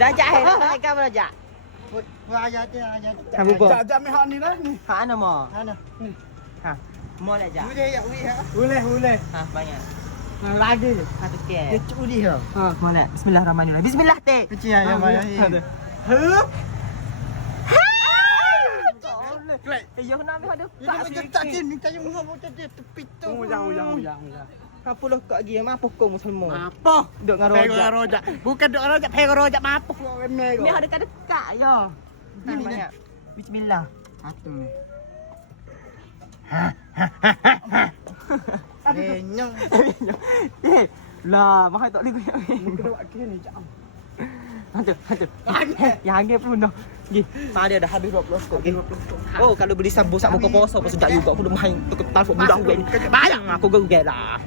Rajak kan rajak. Ayat dia ayat. Kamu apa? Jak mi hak ni lah ni. Ha ana mo. Mana? Ha. Mo nak jak. Boleh ya, boleh. Boleh. Ha banyak. Lagi je. Satu ke. Dia curi ha. Ha, mo nak. Bismillahirrahmanirrahim. Bismillah tek. Kecil ayam ayam. Hup. Kuat. Yo nak ambil ada. Ini macam tak kini tak yang muka macam dia tepi tu. Ujang. Apa lo kak dia mampu kau semua. Apa? Duk dengan rojak. Rojak. Bukan duk rojak, pego rojak mampu kau mego. Ni ada dekat yo. Ini banyak. Bismillah. Satu ni. Lenyong. Eh, lah, mahal tak boleh goyak. Muka duk kini jam. Hantu. Yang angin pun dah. Gi, tadi dah habis 20 skop. Oh, kalau beli sambu sak muka poso pun sedap juga. Aku dah main telefon mudah gue. Bayang aku geget dah.